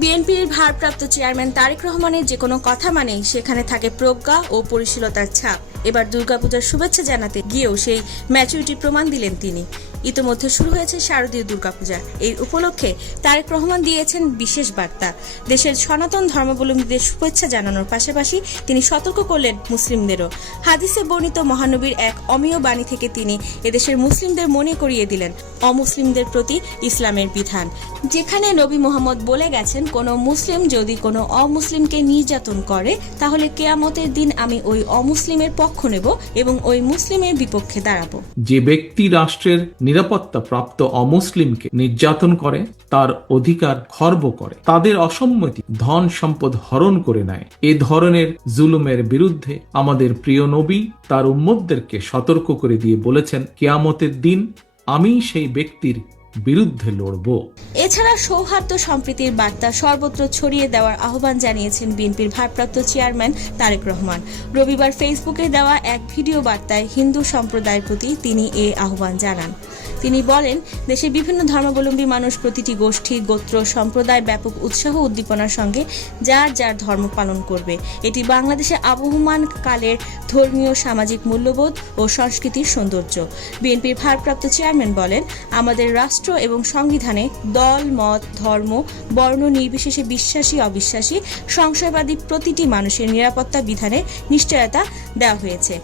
বিএনপির ভারপ্রাপ্ত চেয়ারম্যান তারেক রহমানের যে কোনো কথা মানেই সেখানে থাকে প্রজ্ঞা ও পরিশীলতার ছাপ। এবার দুর্গাপূজার শুভেচ্ছা জানাতে গিয়েও সেই ম্যাচুরিটি প্রমাণ দিলেন তিনি। ইতোমধ্যে শুরু হয়েছে শারদীয় দুর্গাপূজা। এই উপলক্ষে তারেক রহমান দিয়েছেন বিশেষ বার্তা। দেশের সনাতন ধর্মাবলম্বীদের শুভেচ্ছা জানানোর পাশাপাশি তিনি সতর্ক করলেন মুসলিমদেরও। হাদিসে বর্ণিত মহানবীর এক অমীয় বাণী থেকে তিনি এদেশের মুসলিমদের মনে করিয়ে দিলেন, অমুসলিমদের প্রতি ইসলামের বিধান। যেখানে নবী মোহাম্মদ বলে গেছেন, কোনো মুসলিম যদি কোনো অমুসলিমকে নির্যাতন করে, তাহলে কেয়ামতের দিন আমি ওই অমুসলিমের পক্ষ নেব এবং ওই মুসলিমের বিপক্ষে দাঁড়াবো। যে ব্যক্তি রাষ্ট্রের নিরাপত্তা প্রাপ্ত অমুসলিমকে নির্যাতন করে, তার অধিকার খর্ব করে। তাদের অসম্মতি ধন সম্পদ হরণ করে নেয়। এ ধরনের জুলুমের বিরুদ্ধে আমাদের প্রিয় নবী তার উম্মদদেরকে সতর্ক করে দিয়ে বলেছেন, কেয়ামতের দিন আমি সেই ব্যক্তির বিরুদ্ধে লড়ব। এছাড়া সৌহার্দ্য সম্প্রীতির বার্তা সর্বত্র ছড়িয়ে দেওয়ার আহ্বান জানিয়েছেন বিএনপির ভারপ্রাপ্ত চেয়ারম্যান তারেক রহমান। রবিবার ফেসবুকে দেওয়া এক ভিডিও বার্তায় হিন্দু সম্প্রদায়ের প্রতি তিনি এ আহ্বান জানান। তিনি বলেন, দেশে বিভিন্ন ধর্মাবলম্বী মানুষ প্রতিটি গোষ্ঠী, গোত্র, সম্প্রদায় ব্যাপক উৎসাহ উদ্দীপনার সঙ্গে যার যার ধর্ম পালন করবে। এটি বাংলাদেশে আবহমান কালের ধর্মীয়, সামাজিক মূল্যবোধ ও সংস্কৃতির সৌন্দর্য। বিএনপির ভারপ্রাপ্ত চেয়ারম্যান বলেন, আমাদের রাষ্ট্র এবং সংবিধানে দল, মত, ধর্ম, বর্ণ, নির্বিশেষে বিশ্বাসী, অবিশ্বাসী, সংশয়বাদী প্রতিটি মানুষের নিরাপত্তা বিধানে নিশ্চয়তা দেওয়া হয়েছে।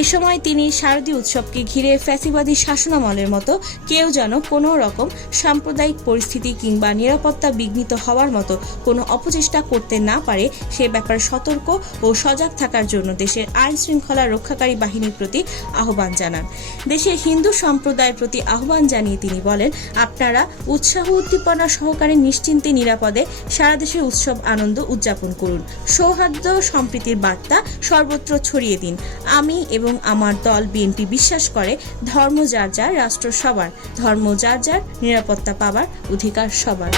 এ সময় তিনি শারদীয় উৎসবকে ঘিরে ফ্যাসিবাদী শাসনামলের মতো কেউ যেন কোনো রকম সাম্প্রদায়িক পরিস্থিতি কিংবা নিরাপত্তা বিঘ্নিত হওয়ার মতো কোনো অপচেষ্টা করতে না পারে সে ব্যাপারে সতর্ক ও সজাগ থাকার জন্য দেশের আইন শৃঙ্খলা রক্ষাকারী বাহিনীর প্রতি আহ্বান জানান। দেশের হিন্দু সম্প্রদায়ের প্রতি আহ্বান জানিয়ে তিনি বলেন, আপনারা উৎসাহ উদ্দীপনা সহকারে নিশ্চিন্তে নিরাপদে সারা দেশে উৎসব আনন্দ উদযাপন করুন। সৌহার্দ্য সম্প্রীতির বার্তা সর্বত্র ছড়িয়ে দিন। আমি এবং আমার দল বিএনপি বিশ্বাস করে, ধর্ম যার যার, রাষ্ট্র সবার। ধর্ম যার যার, নিরাপত্তা পাবার অধিকার সবার।